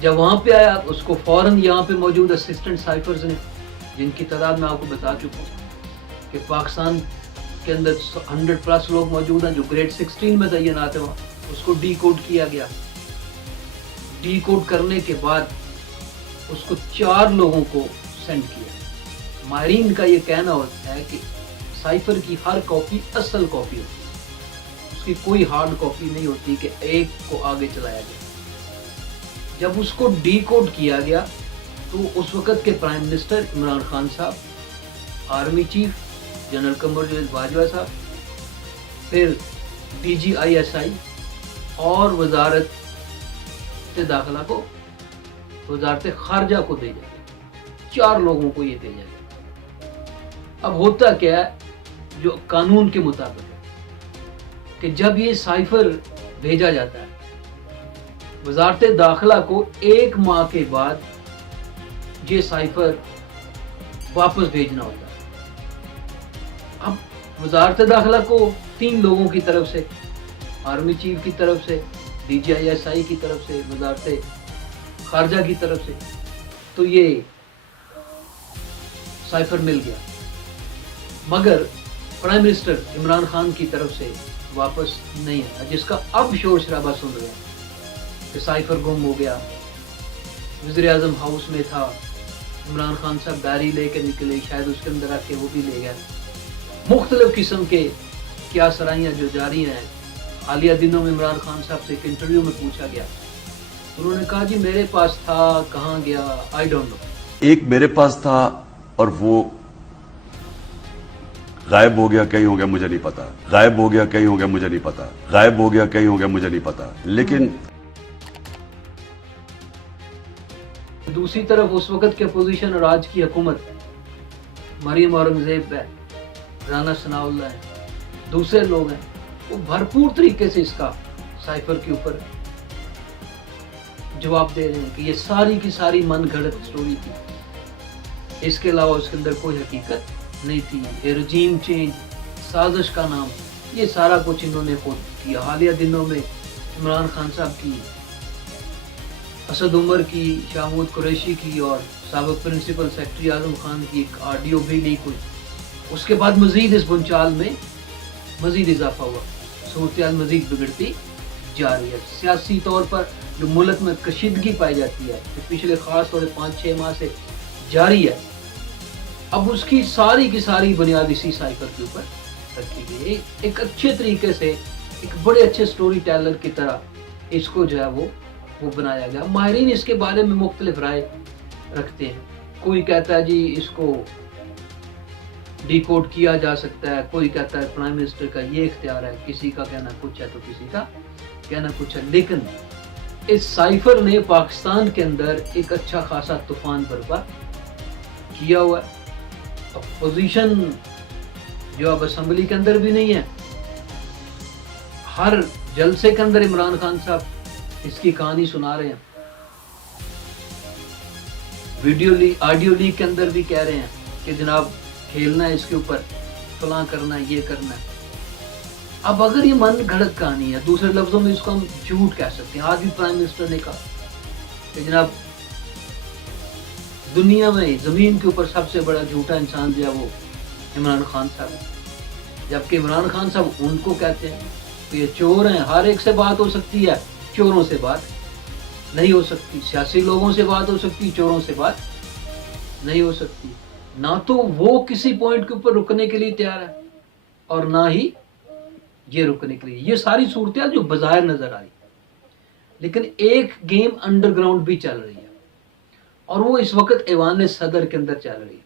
جب وہاں پہ آیا اس کو فوراً یہاں پہ موجود اسسٹنٹ سائفرز نے، جن کی تعداد میں آپ کو بتا چکا ہوں کہ پاکستان کے اندر 100+ لوگ موجود ہیں جو گریڈ 16 میں تعینات ہیں، وہاں اس کو ڈی کوڈ کیا گیا. ڈی کوڈ کرنے کے بعد اس کو 4 لوگوں کو سینڈ کیا. ماہرین کا یہ کہنا ہوتا ہے کہ سائفر کی ہر کاپی اصل کاپی ہوتی ہے، اس کی کوئی ہارڈ کاپی نہیں ہوتی کہ ایک کو آگے چلایا جائے. جب اس کو ڈی کوڈ کیا گیا تو اس وقت کے پرائم منسٹر عمران خان صاحب، army chief general Qamar Javed Bajwa صاحب، پھر DGISI اور وزارت داخلہ کو، وزارت خارجہ کو بھیجا گیا. 4 لوگوں کو یہ بھیجا گیا. اب ہوتا کیا ہے جو قانون کے مطابق ہے کہ جب یہ سائفر بھیجا جاتا ہے وزارت داخلہ کو 1 ماہ کے بعد یہ سائفر واپس بھیجنا ہوتا ہے. اب وزارت داخلہ کو 3 لوگوں کی طرف سے، آرمی چیف کی طرف سے، DGISI کی طرف سے، وزارت خارجہ کی طرف سے، تو یہ سائفر مل گیا. مگر پرائم منسٹر عمران خان کی طرف سے واپس نہیں آیا، جس کا اب شور شرابہ سن رہے ہیں کہ سائفر گم ہو گیا. وزیر اعظم ہاؤس میں تھا، عمران خان صاحب ڈائری لے کے نکلے، شاید اس کے اندر آ کے وہ بھی لے گیا. مختلف قسم کے کیا سرائیاں جو جاری ہیں. حالیہ دنوں میں عمران خان صاحب سے ایک انٹرویو میں پوچھا گیا، انہوں نے کہا جی میرے پاس تھا، کہاں گیا آئی ڈونٹ نو. ایک میرے پاس تھا اور وہ غائب ہو گیا، کہیں ہو گیا مجھے نہیں پتا، غائب ہو گیا کہیں ہو گیا مجھے نہیں پتا، غائب ہو گیا کہیں ہو گیا مجھے نہیں پتا. لیکن دوسری طرف اس وقت کے اپوزیشن اور آج کی حکومت، مریم اورنگزیب ہے، رانا ثناء اللہ ہے، دوسرے لوگ ہیں، وہ بھرپور طریقے سے اس کا سائفر کے اوپر جواب دے رہے ہیں کہ یہ ساری کی ساری من گھڑت سٹوری تھی، اس کے علاوہ اس کے اندر کوئی حقیقت نہیں تھی. یہ رجیم چینج، سازش کا نام، یہ سارا کچھ انہوں نے خود کیا. حالیہ دنوں میں عمران خان صاحب کی، اسد عمر کی، شاہ محمود قریشی کی اور سابق پرنسپل سیکرٹری اعظم خان کی ایک آڈیو بھی لیک ہوئی. اس کے بعد مزید اس بنچال میں مزید اضافہ ہوا، صورتحال مزید بگڑتی جا رہی ہے. سیاسی طور پر جو ملک میں کشیدگی پائی جاتی ہے جو پچھلے خاص طور 5-6 ماہ سے جاری ہے، اب اس کی ساری بنیاد اسی سائفر کے اوپر رکھی گئی ہے. ایک اچھے طریقے سے، ایک بڑے اچھے سٹوری ٹیلر کی طرح اس کو جو ہے وہ بنایا گیا. ماہرین اس کے بارے میں مختلف رائے رکھتے ہیں. کوئی کہتا ہے جی اس کو ڈی کوڈ کیا جا سکتا ہے، کوئی کہتا ہے پرائم منسٹر کا یہ اختیار ہے، کسی کا کہنا کچھ ہے تو کسی کا کہنا کچھ ہے. لیکن اس سائفر نے پاکستان کے اندر ایک اچھا خاصا طوفان برپا کیا ہوا ہے. اپوزیشن جو اب اسمبلی کے اندر بھی نہیں ہے، ہر جلسے کے اندر عمران خان صاحب اس کی کہانی سنا رہے ہیں. آڈیو لیک کے اندر بھی کہہ رہے ہیں کہ جناب کھیلنا ہے اس کے اوپر، فلاں کرنا ہے، یہ کرنا ہے. اب اگر یہ من گھڑت کہانی ہے، دوسرے لفظوں میں اس کو ہم جھوٹ کہہ سکتے ہیں. آج بھی پرائم منسٹر نے کہا کہ جناب دنیا میں زمین کے اوپر سب سے بڑا جھوٹا انسان جو ہے وہ عمران خان صاحب ہے. جبکہ عمران خان صاحب ان کو کہتے ہیں کہ یہ چور ہیں. ہر ایک سے بات ہو سکتی ہے، چوروں سے بات نہیں ہو سکتی. سیاسی لوگوں سے بات ہو سکتی، چوروں سے بات نہیں ہو سکتی. نہ تو وہ کسی پوائنٹ کے اوپر رکنے کے لیے تیار ہے اور نہ ہی یہ رکنے کے لیے. یہ ساری صورتحال جو بظاہر نظر آئی، لیکن ایک گیم انڈر گراؤنڈ بھی چل رہی ہے اور وہ اس وقت ایوان صدر کے اندر چل رہی ہے.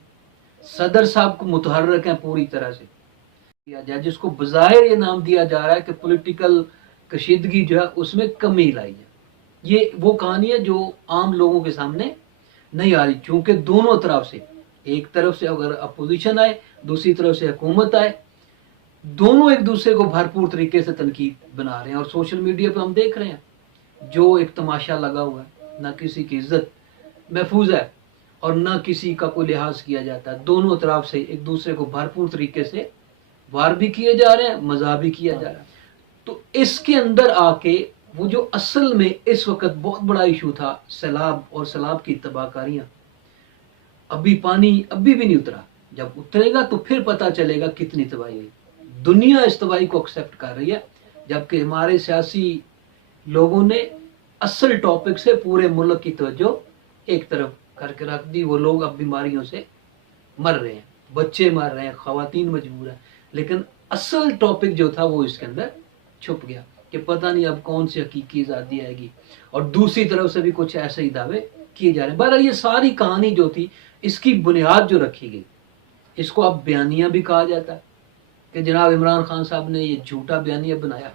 صدر صاحب کو متحرک ہیں پوری طرح سے کیا جائے، جس کو بظاہر یہ نام دیا جا رہا ہے کہ پولیٹیکل کشیدگی جو ہے اس میں کمی لائی ہے. یہ وہ کہانی ہے جو عام لوگوں کے سامنے نہیں آ رہی، چونکہ دونوں طرف سے، ایک طرف سے اگر اپوزیشن آئے، دوسری طرف سے حکومت آئے، دونوں ایک دوسرے کو بھرپور طریقے سے تنقید بنا رہے ہیں. اور سوشل میڈیا پہ ہم دیکھ رہے ہیں جو ایک تماشا لگا ہوا ہے، نہ کسی کی عزت محفوظ ہے اور نہ کسی کا کوئی لحاظ کیا جاتا ہے. دونوں طرف سے ایک دوسرے کو بھرپور طریقے سے وار بھی کیے جا رہے ہیں، مزاح بھی کیا جا رہا ہے. تو اس کے اندر آ کے وہ جو اصل میں اس وقت بہت بڑا ایشو تھا، سیلاب اور سیلاب کی تباہ کاریاں، ابھی پانی ابھی بھی نہیں اترا. جب اترے گا تو پھر پتہ چلے گا کتنی تباہی ہوئی. دنیا اس تباہی کو ایکسیپٹ کر رہی ہے، جبکہ ہمارے سیاسی لوگوں نے اصل ٹاپک سے پورے ملک کی توجہ ایک طرف کر کے رکھ دی. وہ لوگ اب بیماریوں سے مر رہے ہیں، بچے مر رہے ہیں، خواتین مجبور ہیں، لیکن اصل ٹاپک جو تھا وہ اس کے اندر چھپ گیا کہ پتہ نہیں اب کون سی حقیقی آزادی آئے گی. اور دوسری طرف سے بھی کچھ ایسے ہی دعوے کیے جا رہے ہیں. بہرحال یہ ساری کہانی جو تھی، اس کی بنیاد جو رکھی گئی، اس کو اب بیانیہ بھی کہا جاتا ہے کہ جناب عمران خان صاحب نے یہ جھوٹا بیانیہ بنایا.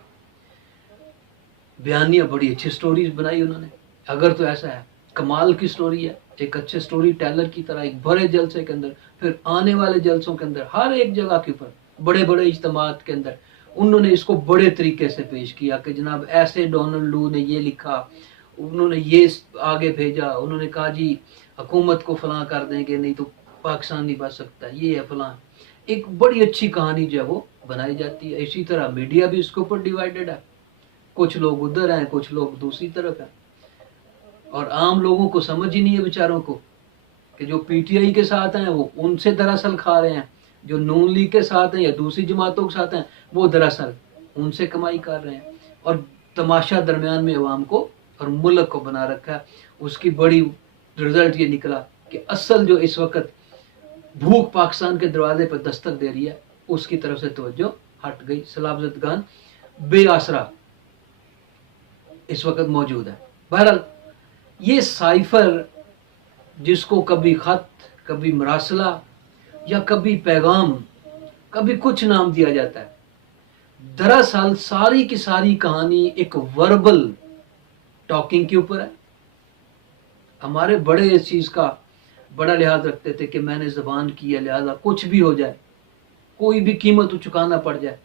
بیانیہ بڑی اچھی سٹوریز بنائی انہوں نے، اگر تو ایسا ہے کمال کی سٹوری ہے، ایک اچھے سٹوری ٹیلر کی طرح ایک بڑے جلسے کے اندر، پھر آنے والے جلسوں کے اندر ہر ایک جگہ کے اوپر بڑے بڑے اجتماعات کے اندر انہوں نے اس کو بڑے طریقے سے پیش کیا کہ جناب ایسے ڈونلڈ لو نے یہ لکھا، انہوں نے یہ آگے بھیجا، انہوں نے کہا جی حکومت کو فلاں کر دیں گے نہیں تو پاکستان نہیں بچ سکتا، یہ ہے فلاں. ایک بڑی اچھی کہانی جو ہے وہ بنائی جاتی ہے. اسی طرح میڈیا بھی اس کے اوپر ڈیوائیڈڈ ہے، کچھ لوگ ادھر ہیں، کچھ لوگ دوسری طرف ہیں، اور عام لوگوں کو سمجھ ہی نہیں ہے بیچاروں کو کہ جو پی ٹی آئی کے ساتھ ہیں وہ ان سے دراصل کھا رہے ہیں، جو نون لیگ کے ساتھ ہیں یا دوسری جماعتوں کے ساتھ ہیں وہ دراصل ان سے کمائی کر رہے ہیں. اور تماشا درمیان میں عوام کو اور ملک کو بنا رکھا ہے. اس کی بڑی رزلٹ یہ نکلا کہ اصل جو اس وقت بھوک پاکستان کے دروازے پر دستک دے رہی ہے، اس کی طرف سے توجہ ہٹ گئی. سیلاب زدگان بے آسرا اس وقت موجود ہے. بہرحال یہ سائفر جس کو کبھی خط، کبھی مراسلہ یا کبھی پیغام، کبھی کچھ نام دیا جاتا ہے، دراصل ساری کی ساری کہانی ایک وربل ٹاکنگ کے اوپر ہے. ہمارے بڑے اس چیز کا بڑا لحاظ رکھتے تھے کہ میں نے زبان کی ہے لہذا کچھ بھی ہو جائے، کوئی بھی قیمت چکانا پڑ جائے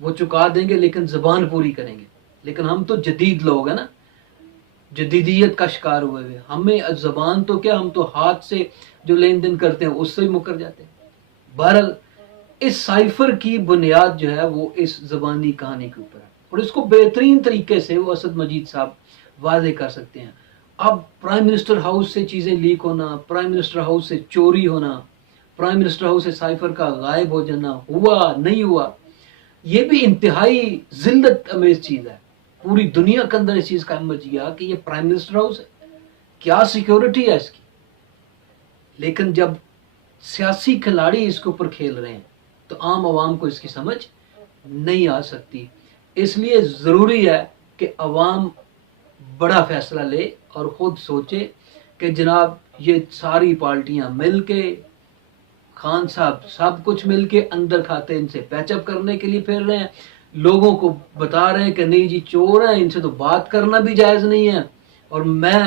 وہ چکا دیں گے لیکن زبان پوری کریں گے. لیکن ہم تو جدید لوگ ہیں نا، جدیدیت کا شکار ہوئے ہوئے، ہمیں زبان تو کیا، ہم تو ہاتھ سے جو لین دین کرتے ہیں اس سے ہی مکر جاتے ہیں. بہرحال اس سائفر کی بنیاد جو ہے وہ اس زبانی کہانی کے اوپر ہے، اور اس کو بہترین طریقے سے وہ اسد مجید صاحب واضح کر سکتے ہیں. اب پرائم منسٹر ہاؤس سے چیزیں لیک ہونا، پرائم منسٹر ہاؤس سے چوری ہونا، پرائم منسٹر ہاؤس سے سائفر کا غائب ہو جانا، ہوا نہیں ہوا، یہ بھی انتہائی ذلت امیز چیز ہے. پوری دنیا کے اندر اس چیز کا سمجھ گیا کہ یہ پرائم منسٹر ہاؤس ہے، کیا سیکیورٹی ہے اس کی. لیکن جب سیاسی کھلاڑی اس کے اوپر کھیل رہے ہیں تو عام عوام کو اس کی سمجھ نہیں آ سکتی. اس لیے ضروری ہے کہ عوام بڑا فیصلہ لے اور خود سوچے کہ جناب یہ ساری پارٹیاں مل کے، خان صاحب سب کچھ مل کے اندر کھاتے ان سے پیچ اپ کرنے کے لیے پھر رہے ہیں، لوگوں کو بتا رہے ہیں کہ نہیں جی چور ہیں، ان سے تو بات کرنا بھی جائز نہیں ہے، اور میں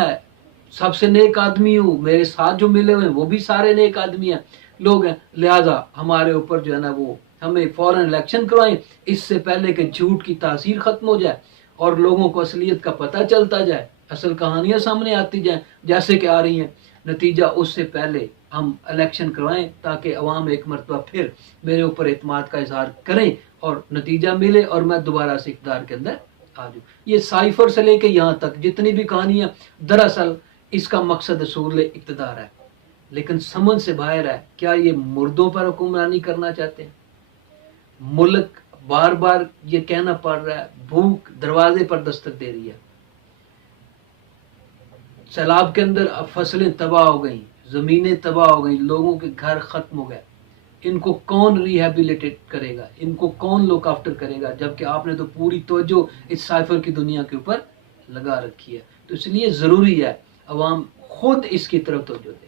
سب سے نیک آدمی ہوں، میرے ساتھ جو ملے ہوئے ہیں وہ بھی سارے نیک آدمی ہیں لوگ ہیں، لہذا ہمارے اوپر جو ہے نا وہ ہمیں فوراً الیکشن کروائیں اس سے پہلے کہ جھوٹ کی تاثیر ختم ہو جائے اور لوگوں کو اصلیت کا پتہ چلتا جائے، اصل کہانیاں سامنے آتی جائیں جیسے کہ آ رہی ہیں. نتیجہ اس سے پہلے ہم الیکشن کروائیں تاکہ عوام ایک مرتبہ پھر میرے اوپر اعتماد کا اظہار کریں اور نتیجہ ملے اور میں دوبارہ سے اقتدار کے اندر آ جاؤں. یہ سائفر سے لے کے یہاں تک جتنی بھی کہانیاں، دراصل اس کا مقصد اصول اقتدار ہے، لیکن سمجھ سے باہر ہے. کیا یہ مردوں پر حکمرانی کرنا چاہتے ہیں؟ ملک بار بار یہ کہنا پڑ رہا ہے، بھوک دروازے پر دستک دے رہی ہے، سیلاب کے اندر فصلیں تباہ ہو گئیں، زمینیں تباہ ہو گئیں، لوگوں کے گھر ختم ہو گئے. ان کو کون ریہیبلیٹیٹ کرے گا، ان کو کون لوک آفٹر کرے گا، جبکہ آپ نے تو پوری توجہ اس سائفر کی دنیا کے اوپر لگا رکھی ہے. تو اس لیے ضروری ہے عوام خود اس کی طرف توجہ دے.